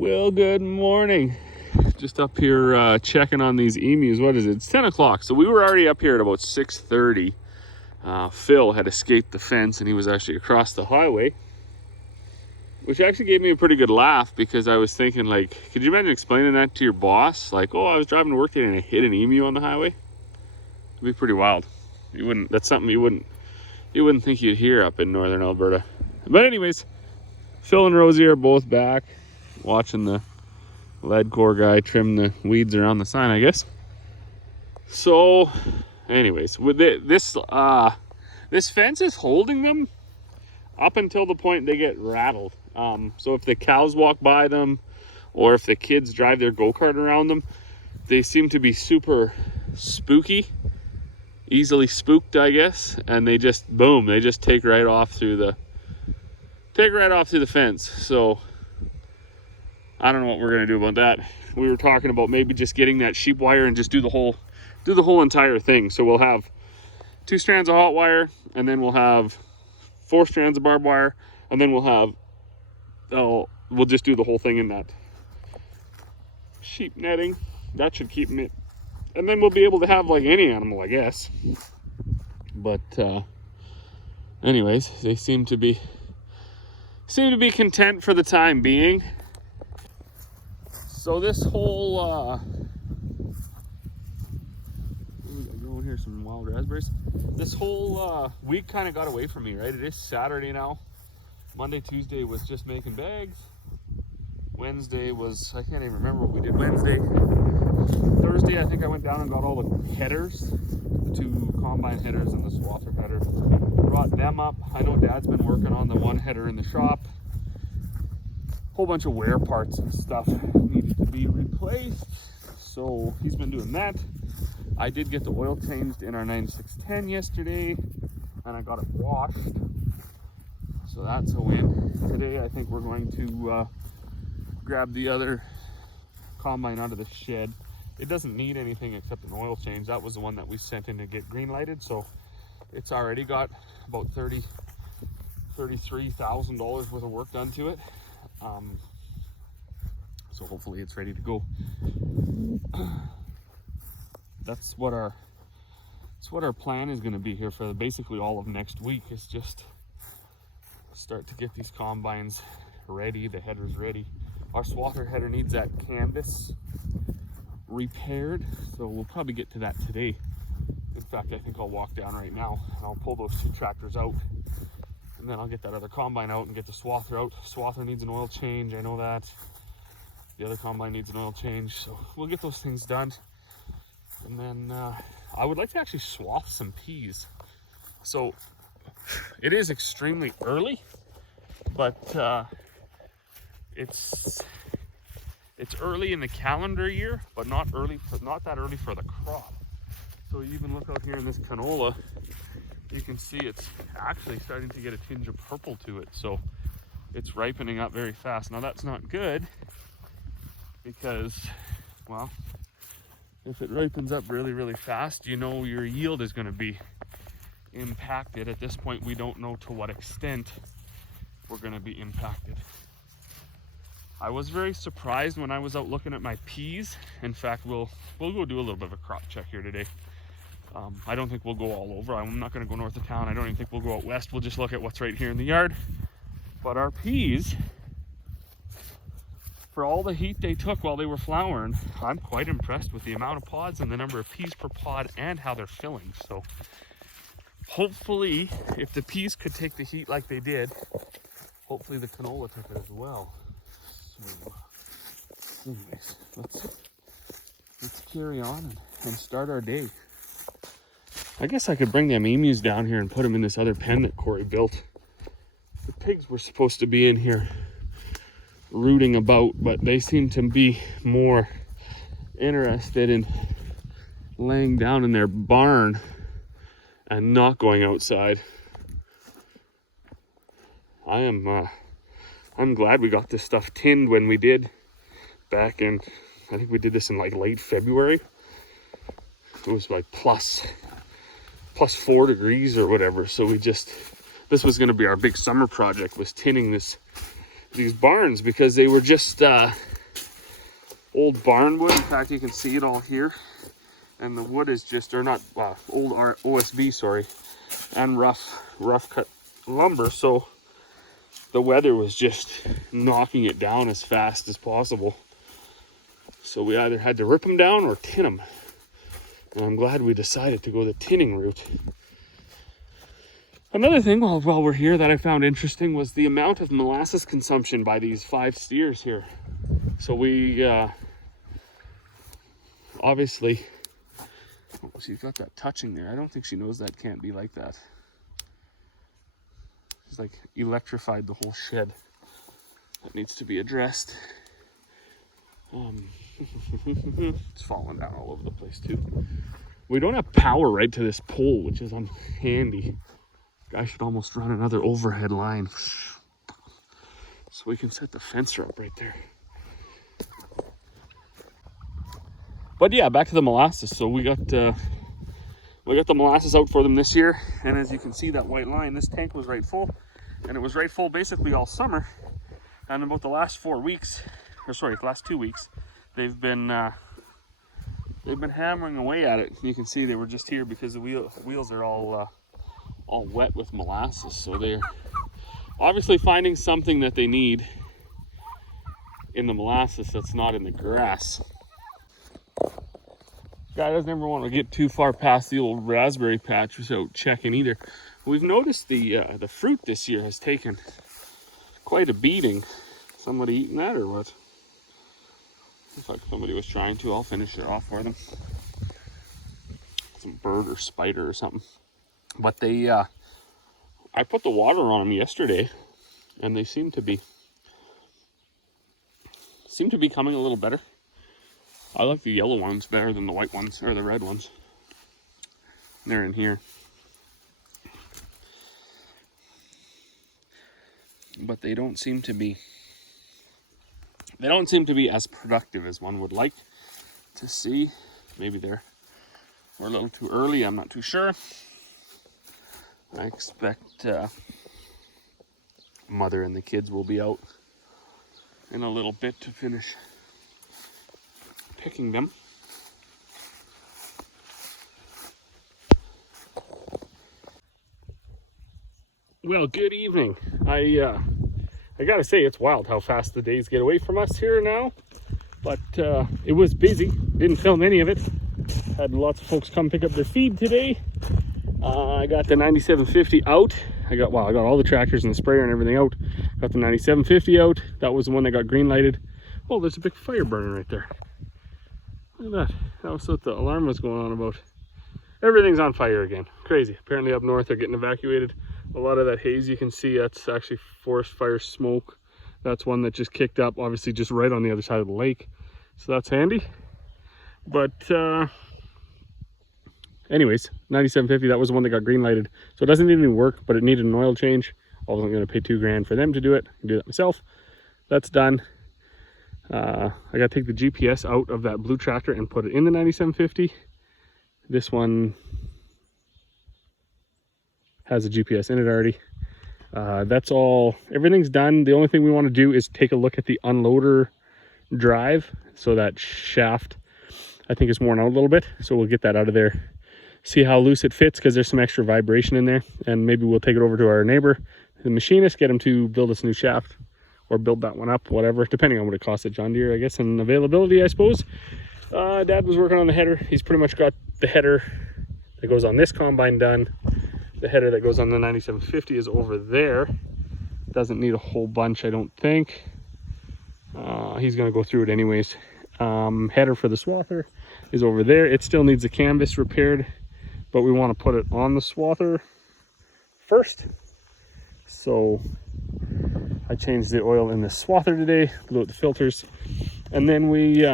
Well, good morning. Just up here checking on these emus. What is it? It's 10 o'clock. So we were already up here at about 6:30. Phil had escaped the fence and he was actually across the highway, which actually gave me a pretty good laugh because I was thinking, like, could you imagine explaining that to your boss? Like, oh, I was driving to work today and I hit an emu on the highway. It'd be pretty wild. You wouldn't, that's something you wouldn't think you'd hear up in northern Alberta. But anyways, Phil and Rosie are both back watching the lead core guy trim the weeds around the sign, I guess. So anyways, with this fence is holding them up until the point they get rattled. So if the cows walk by them or if the kids drive their go-kart around them, they seem to be super spooky, easily spooked, I guess, and they just boom, they just take right off through the fence. So I don't know what we're gonna do about that. We were talking about maybe just getting that sheep wire and just do the whole entire thing. So we'll have 2 strands of hot wire, and then we'll have 4 strands of barbed wire, and then we'll just do the whole thing in that sheep netting. That should keep it, and then we'll be able to have like any animal, I guess. But anyways, they seem to be content for the time being. So this whole going here, some wild raspberries. This whole week kind of got away from me, right? It is Saturday now. Monday, Tuesday was just making bags. Wednesday was, I can't even remember what we did Wednesday. Thursday, I think I went down and got all the headers, the 2 combine headers and the swather header. Brought them up. I know Dad's been working on the 1 header in the shop. Whole bunch of wear parts and stuff needed to be replaced, so he's been doing that. I did get the oil changed in our 9610 yesterday, and I got it washed, so that's a win. Today I think we're going to grab the other combine out of the shed. It doesn't need anything except an oil change. That was the one that we sent in to get green lighted, so it's already got about $33,000 worth of work done to it. So hopefully it's ready to go. That's what our plan is going to be here for basically all of next week, is just start to get these combines ready, the headers ready. Our swather header needs that canvas repaired, so we'll probably get to that today. In fact, I think I'll walk down right now and I'll pull those 2 tractors out, and then I'll get that other combine out and get the swather out. Swather needs an oil change, I know that. The other combine needs an oil change, so we'll get those things done. And then I would like to actually swath some peas. So it is extremely early, but it's early in the calendar year, but not that early for the crop. So you even look out here in this canola, you can see it's actually starting to get a tinge of purple to it. So it's ripening up very fast. Now that's not good because, well, if it ripens up really, really fast, you know your yield is going to be impacted. At this point, we don't know to what extent we're going to be impacted. I was very surprised when I was out looking at my peas. In fact, we'll go do a little bit of a crop check here today. I don't think we'll go all over. I'm not going to go north of town. I don't even think we'll go out west. We'll just look at what's right here in the yard. But our peas, for all the heat they took while they were flowering, I'm quite impressed with the amount of pods and the number of peas per pod and how they're filling. So hopefully, if the peas could take the heat like they did, hopefully the canola took it as well. So anyways, let's carry on and start our day. I guess I could bring them emus down here and put them in this other pen that Corey built. The pigs were supposed to be in here rooting about, but they seem to be more interested in laying down in their barn and not going outside. I'm glad we got this stuff tinned when we did back in, I think we did this in like late February. It was like plus 4 degrees or whatever. So this was going to be our big summer project, was tinning these barns, because they were just old barn wood. In fact, you can see it all here. And the wood is just, or not, old OSB, sorry, and rough cut lumber. So the weather was just knocking it down as fast as possible. So we either had to rip them down or tin them. And I'm glad we decided to go the tinning route. Another thing while we're here that I found interesting was the amount of molasses consumption by these 5 steers here. So we obviously, oh, she's got that touching there. I don't think she knows that can't be like that. She's like electrified the whole shed. That needs to be addressed. It's falling down all over the place too. We don't have power right to this pole, which is handy. I should almost run another overhead line so we can set the fencer up right there. But yeah, back to the molasses. So we got the molasses out for them this year, and as you can see, that white line, this tank was right full, and it was right full basically all summer. And about the last 4 weeks, or sorry, the last 2 weeks, they've been hammering away at it. You can see they were just here because the wheels are all wet with molasses. So they're obviously finding something that they need in the molasses that's not in the grass. Guy doesn't ever want to get too far past the old raspberry patch without checking either. We've noticed the fruit this year has taken quite a beating. Somebody eating that or what? Looks like somebody was trying to. I'll finish it off for them. Some bird or spider or something. But they, I put the water on them yesterday, and they seem to be coming a little better. I like the yellow ones better than the white ones or the red ones. They're in here. But they don't seem to be as productive as one would like to see. Maybe we're a little too early, I'm not too sure. I expect mother and the kids will be out in a little bit to finish picking them. Well, good evening. I gotta say, it's wild how fast the days get away from us here now. But it was busy. Didn't film any of it. Had lots of folks come pick up their feed today. I got the 9750 out. I got all the tractors and the sprayer and everything out. Got the 9750 out. That was the one that got green lighted. Oh, there's a big fire burning right there. Look at that. That was what the alarm was going on about. Everything's on fire again. Crazy. Apparently up north they're getting evacuated. A lot of that haze you can see, that's actually forest fire smoke. That's one that just kicked up, obviously just right on the other side of the lake. So that's handy. But anyways, 9750, that was the one that got green lighted. So it doesn't need any work, but it needed an oil change. I wasn't going to pay $2,000 for them to do it. I can do that myself. That's done. I got to take the GPS out of that blue tractor and put it in the 9750. This one has a GPS in it already. That's all. Everything's done. The only thing we want to do is take a look at the unloader drive. So that shaft, I think, is worn out a little bit. So we'll get that out of there. See how loose it fits, because there's some extra vibration in there. And maybe we'll take it over to our neighbor, the machinist, get him to build us a new shaft. Or build that one up, whatever, depending on what it costs at John Deere, I guess, and availability, I suppose. Dad was working on the header. He's pretty much got the header that goes on this combine done. The header that goes on the 9750 is over there. Doesn't need a whole bunch, I don't think. He's going to go through it anyways. Header for the swather is over there. It still needs the canvas repaired, but we want to put it on the swather first. So I changed the oil in the swather today, blew out the filters, and then we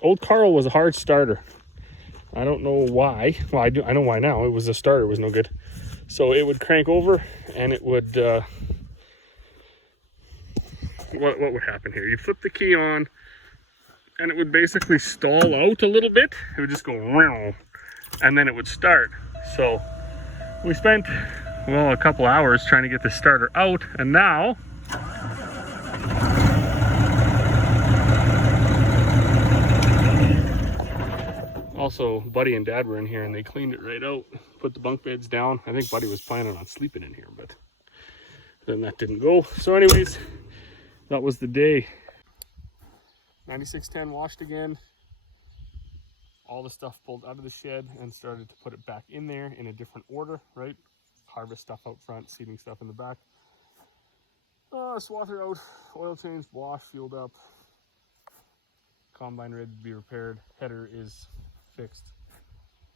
old Carl was a hard starter. I don't know why. Well, I know why now. It was a starter, it was no good. So it would crank over, and it would what would happen here? You'd flip the key on, and it would basically stall out a little bit. It would just go round, and then it would start. So we spent, well, a couple hours trying to get the starter out, and now Also, Buddy and Dad were in here and they cleaned it right out, put the bunk beds down. I think Buddy was planning on sleeping in here, but then that didn't go. So anyways, that was the day. 9610 washed again. All the stuff pulled out of the shed and started to put it back in there in a different order, right? Harvest stuff out front, seeding stuff in the back. Swather out, oil change, wash, fueled up. Combine ready to be repaired. Header is fixed.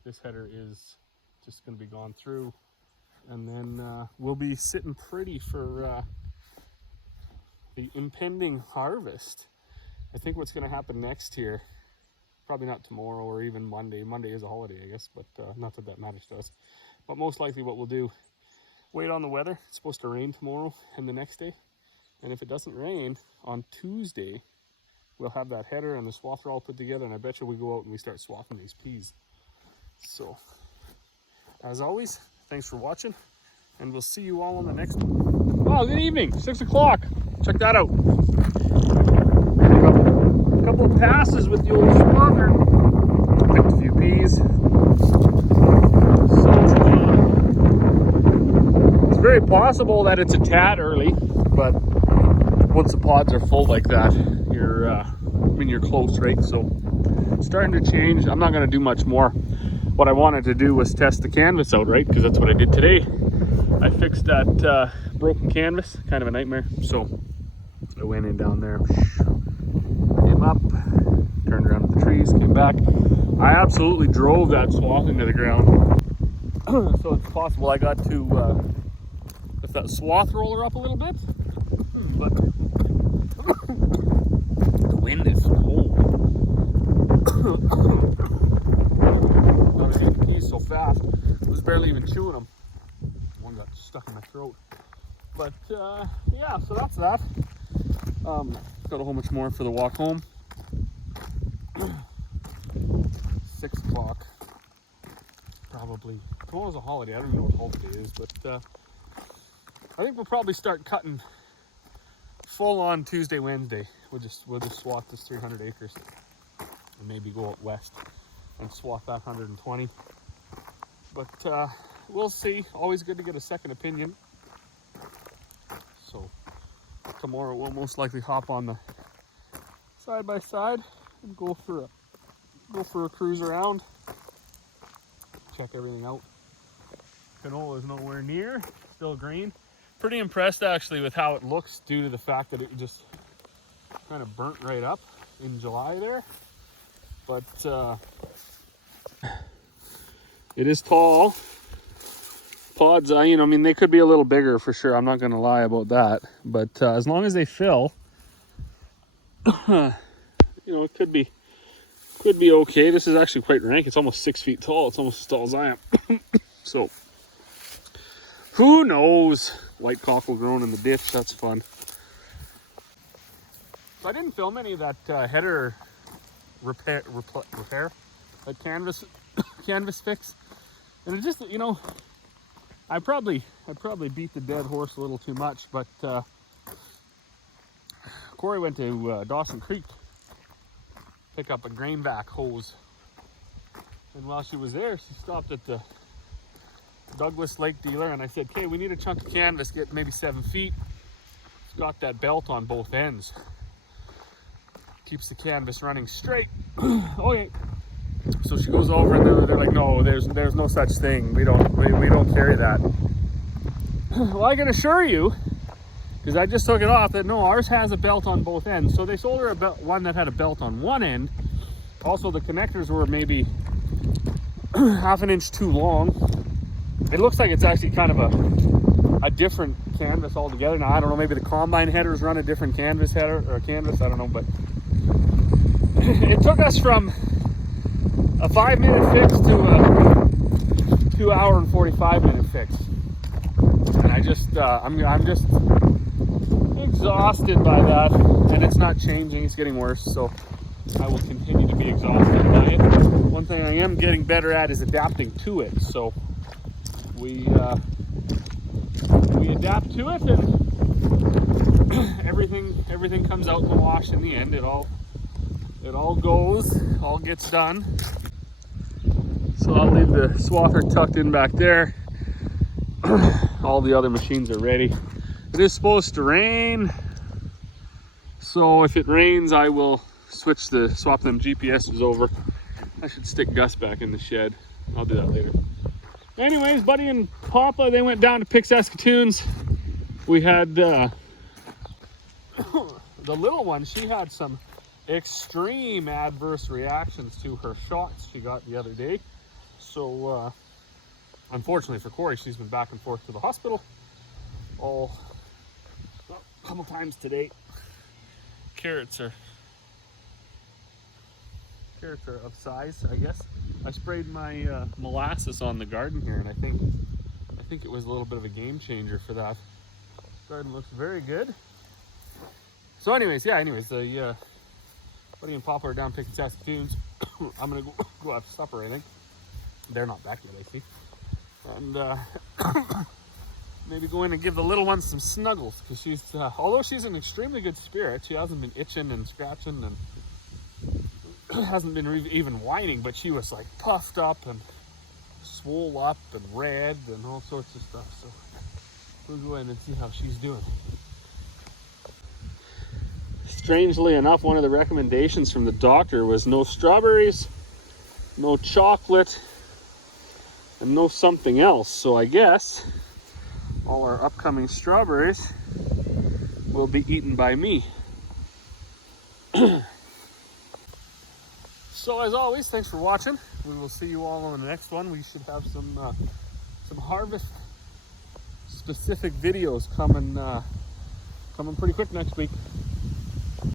This header is just going to be gone through. And then we'll be sitting pretty for the impending harvest. I think what's going to happen next here, probably not tomorrow or even Monday. Monday is a holiday, I guess, but not that that matters to us. But most likely what we'll do, wait on the weather. It's supposed to rain tomorrow and the next day. And if it doesn't rain, on Tuesday, we'll have that header and the swather all put together, and I bet you we go out and we start swathing these peas. So, as always, thanks for watching, and we'll see you all on the next one. Oh, good evening, 6 o'clock. Check that out. A couple of passes with the old swather. Picked a few peas. So, it's very possible that it's a tad early, but once the pods are full like that, you're close, right? So it's starting to change. I'm not going to do much more. What I wanted to do was test the canvas out, right? Because that's what I did today. I fixed that broken canvas, kind of a nightmare. So I went in down there, came up, turned around to the trees, came back. I absolutely drove that swathing to the ground. So it's possible I got to lift that swath roller up a little bit, but the wind is cold. I was eating peas so fast, I was barely even chewing them. One got stuck in my throat. But yeah, so that's that. Got a whole bunch more for the walk home. 6 o'clock. Probably. Tomorrow's a holiday. I don't even know what holiday is, but I think we'll probably start cutting full on Tuesday, Wednesday. We'll just swath this 300 acres and maybe go out west and swath that 120. But we'll see. Always good to get a second opinion. So tomorrow we'll most likely hop on the side by side and go for a cruise around. Check everything out. Canola is nowhere near, still green. Pretty impressed actually with how it looks due to the fact that it just kind of burnt right up in July there. But it is tall. Pods, I mean, they could be a little bigger for sure. I'm not going to lie about that. But as long as they fill, it could be okay. This is actually quite rank. It's almost 6 feet tall. It's almost as tall as I am. So, who knows? White cockle growing in the ditch. That's fun. So I didn't film any of that header repair, that canvas fix, and it just, I probably beat the dead horse a little too much. But Corey went to Dawson Creek to pick up a grainback hose, and while she was there, she stopped at the Douglas Lake dealer, and I said, okay, we need a chunk of canvas, get maybe 7 feet. It's got that belt on both ends. Keeps the canvas running straight. Okay. So she goes over and they're like, no, there's no such thing. We don't carry that. Well, I can assure you, because I just took it off, that no, ours has a belt on both ends. So they sold her one that had a belt on one end. Also, the connectors were maybe half an inch too long. It looks like it's actually kind of a different canvas altogether. Now, I don't know, maybe the combine headers run a different canvas header or canvas, I don't know, but it took us from a 5-minute fix to a 2 hour and 45-minute fix. And I just, I'm just exhausted by that, and it's not changing, it's getting worse, so I will continue to be exhausted by it. One thing I am getting better at is adapting to it, so we adapt to it, and everything comes out in the wash in the end. It all goes, all gets done. So I'll leave the swather tucked in back there. All the other machines are ready. It is supposed to rain, so if it rains I will swap them GPSs over. I should stick Gus back in the shed. I'll do that later. Anyways, Buddy and Papa, they went down to pick Saskatoons. We had the little one, she had some extreme adverse reactions to her shots she got the other day. So unfortunately for Corey, she's been back and forth to the hospital a couple times today. Carrots are of size, I guess. I sprayed my molasses on the garden here, and I think it was a little bit of a game changer for that. Garden looks very good. So anyways, the Buddy and Papa are down picking Saskatoons. I'm gonna go have supper, I think. They're not back yet, I see. And maybe go in and give the little one some snuggles, because she's, although she's an extremely good spirit, she hasn't been itching and scratching and hasn't been even whining, but she was like puffed up and swole up and red and all sorts of stuff. So we'll go in and see how she's doing. Strangely enough, one of the recommendations from the doctor was no strawberries, no chocolate, and no something else. So I guess all our upcoming strawberries will be eaten by me. So as always, thanks for watching. We will see you all on the next one. We should have some harvest specific videos coming pretty quick next week.